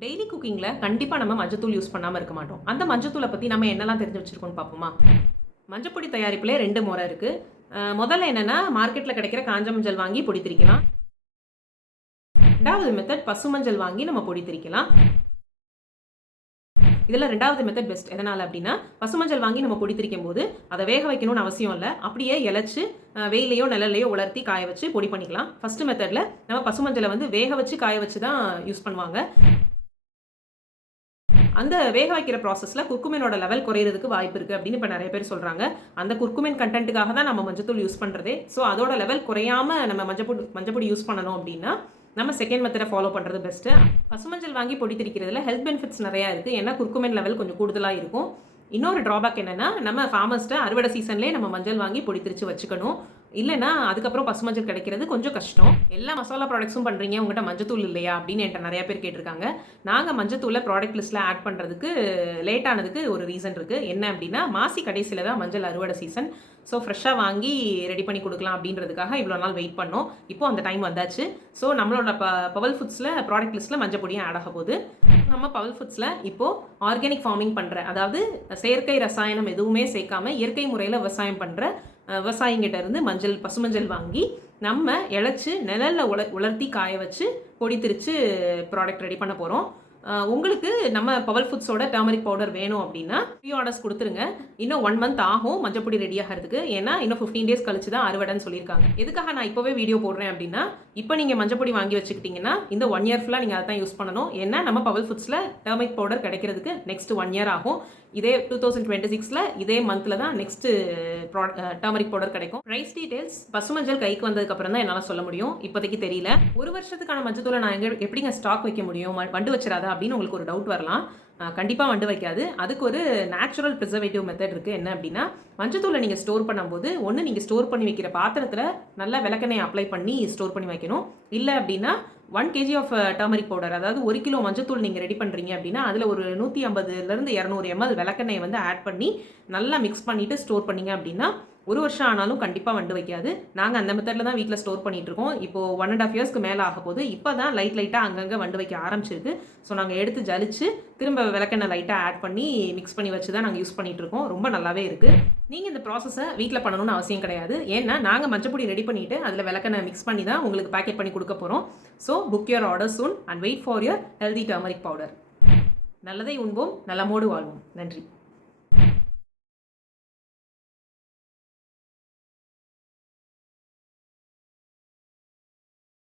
Daily குக்கிங்ல கண்டிப்பா நம்ம மஞ்சத்தூள் யூஸ் பண்ணாம இருக்க மாட்டோம். அந்த மஞ்சத்தூள பத்தி நம்ம என்னலாம் தெரிஞ்சு வச்சிருக்கோம்னு பார்ப்போமா? மஞ்சப்பொடி தயாரிப்பிலே 2 முறை இருக்கு. முதல்ல என்னன்னா, மார்க்கெட்ல கிடைக்கிற காஞ்ச மஞ்சள் வாங்கி பொடி திரிக்கலாம். 2வது மெத்தட் பசு மஞ்சள் வாங்கி நம்ம பொடி திரிக்கலாம். இதுல 2வது மெத்தட் பெஸ்ட். எதனால அப்டின்னா, பசு மஞ்சள் வாங்கி நம்ம பொடி திரிக்கும்போது, அத வேக வைக்கணும்னு அவசியம் இல்ல. அப்படியே இளச்சு வெயில்லயோ, நிழல்லயோ உலர்த்தி காய வச்சு பொடி பண்ணிக்கலாம். ஃபர்ஸ்ட் மெத்தட்ல நம்ம பசு மஞ்சள வந்து வேக வச்சு காய வச்சு தான் யூஸ் பண்ணுவாங்க. அந்த வேக வைக்கிற ப்ராசஸ்ல குர்குமினோட லெவல் குறையிறதுக்கு வாய்ப்பு இருக்கு அப்படின்னு இப்ப நெறைய பேர் சொல்றாங்க. அந்த குர்குமின் கன்டென்ட்டுக்காக தான் நம்ம மஞ்சத்தூள் யூஸ் பண்றதே. ஸோ அதோட லெவல் குறையாம நம்ம மஞ்சப்பொடி யூஸ் பண்ணணும் அப்படின்னா, நம்ம செகண்ட் மெத்தட ஃபாலோ பண்றது பெஸ்ட்டு. பசுமஞ்சள் வாங்கி பொடி திரிக்கிறதுல ஹெல்த் பெனிஃபிட்ஸ் நெறையா இருக்கு. ஏன்னா குர்குமின் லெவல் கொஞ்சம் கூடுதலா இருக்கும். இன்னொரு ட்ராபேக் என்னன்னா, நம்ம ஃபார்மர்ஸ்ட்ட அறுவடை சீசன்லயே நம்ம மஞ்சள் வாங்கி பொடி திரிச்சு வச்சுக்கணும். இல்லன்னா, அதுக்கப்புறம் பசுமஞ்சள் கிடைக்கிறது கொஞ்சம் கஷ்டம். எல்லா மசாலா ப்ராடக்ட்ஸும் பண்றீங்க, உங்ககிட்ட மஞ்சத்தூள் இல்லையா? அப்படின்னு என்ட்ட நெறைய பேர் கேட்டிருக்காங்க. நாங்க மஞ்சத்தூள ப்ராடக்ட் லிஸ்ட்ல ஆட் பண்றதுக்கு லேட் ஆனதுக்கு ஒரு ரீசன் இருக்கு. என்ன அப்படின்னா, மாசி கடைசியில தான் மஞ்சள் அறுவடை சீசன். ஸோ ஃப்ரெஷ்ஷா வாங்கி ரெடி பண்ணி குடுக்கலாம் அப்படின்றதுக்காக இவ்வளோ நாள் வெயிட் பண்ணோம். இப்போ அந்த டைம் வந்தாச்சு. ஸோ நம்மளோட பவல் ஃபுட்ஸ்ல ப்ராடக்ட் லிஸ்ட்ல மஞ்சள் பொடியும் ஆட் ஆக போகுது. நம்ம பவல் ஃபுட்ஸ்ல இப்போ ஆர்கானிக் ஃபார்மிங் பண்ற, அதாவது செயற்கை ரசாயனம் எதுவுமே சேர்க்காம இயற்கை முறையில் விவசாயம் பண்ற விவசாயிங்கிட்ட இருந்து பசுமஞ்சள் வாங்கி நம்ம இழைச்சு நிழல்ல உலர்த்தி காய வச்சு பொடி திரிச்சு ப்ராடக்ட் ரெடி பண்ண போகிறோம். உங்களுக்கு நம்ம பவல் ஃபுட்ஸோட டர்மரிக் பவுடர் வேணும் அப்படின்னா ப்ரீ ஆர்டர்ஸ் கொடுத்துருங்க. இன்னும் 1 மந்த் ஆகும் மஞ்சப்பொடி ரெடி ஆகிறதுக்கு. ஏன்னா இன்னும் 15 டேஸ் கழிச்சு தான் அறுவடைன்னு சொல்லியிருக்காங்க. எதுக்காக நான் இப்போவே வீடியோ போடுறேன் அப்படின்னா, இப்போ நீங்கள் மஞ்சப்பொடி வாங்கி வச்சுக்கிட்டீங்கன்னா இந்த 1 இயர் ஃபுல்லாக நீங்கள் அதை தான் யூஸ் பண்ணணும். ஏன்னா நம்ம பவல் ஃபுட்ஸில் டர்மரிக் பவுடர் கிடைக்கிறதுக்கு நெக்ஸ்ட் 1 இயர் ஆகும். இதே 2026ல இதே மந்த்ல தான் நெக்ஸ்ட் டர்மரிக் பவுடர் கிடைக்கும். ப்ரைஸ் டீடைல்ஸ் பசுமஞ்சள் கைக்கு வந்ததுக்கு அப்புறம் தான் என்னால் சொல்ல முடியும். இப்போதைக்கு தெரியல. ஒரு வருஷத்துக்கான மஞ்சத்தூளை நான் எப்படிங்க ஸ்டாக் வைக்க முடியும்? வண்டு வச்சிடாதா அப்படின்னு உங்களுக்கு ஒரு டவுட் வரலாம். கண்டிப்பாக வண்டு வைக்காது. அதுக்கு ஒரு நேச்சுரல் ப்ரிசர்வேட்டிவ் மெத்தட் இருக்குது. என்ன அப்படின்னா, மஞ்சத்தூளை நீங்கள் ஸ்டோர் பண்ணும்போது ஒன்று நீங்கள் ஸ்டோர் பண்ணி வைக்கிற பாத்திரத்தில் நல்லா விளக்கெண்ணெய் அப்ளை பண்ணி ஸ்டோர் பண்ணி வைக்கணும். இல்லை அப்படின்னா 1 kg ஆஃப் டர்மரிக் பவுடர், அதாவது 1 கிலோ மஞ்சத்தூள் நீங்கள் ரெடி பண்ணுறீங்க அப்படின்னா அதில் ஒரு 150லேருந்து 200 ml விளக்கெண்ணெய் வந்து ஆட் பண்ணி நல்லா மிக்ஸ் பண்ணிவிட்டு ஸ்டோர் பண்ணிங்க அப்படின்னா 1 வருஷம் ஆனாலும் கண்டிப்பாக வண்டு வைக்காது. நாங்கள் அந்த மெத்தடில் தான் வீட்டில் ஸ்டோர் பண்ணிட்டு இருக்கோம். இப்போது 1.5 இயர்ஸ்க்கு மேலே ஆக போது. இப்போ தான் லைட்டாக அங்கங்கே வண்டு வைக்க ஆரம்பிச்சிருக்கு. ஸோ நாங்கள் எடுத்து ஜலிச்சு திரும்ப விளக்கெண்ணெய் லைட்டாக ஆட் பண்ணி மிக்ஸ் பண்ணி வச்சு தான் நாங்கள் யூஸ் பண்ணிட்டு இருக்கோம். ரொம்ப நல்லாவே இருக்குது. நீங்கள் இந்த ப்ராசஸை வீட்டில் பண்ணணும்னு அவசியம் கிடையாது. ஏன்னா நாங்கள் மஞ்சப்பொடி ரெடி பண்ணிவிட்டு அதில் விளக்கெண்ணெய் மிக்ஸ் பண்ணி தான் உங்களுக்கு பேக்கெட் பண்ணி கொடுக்க போகிறோம். So book your order soon and wait for your healthy turmeric powder. நல்லதை உண்போம், நலமோடு வாழ்வோம். நன்றி.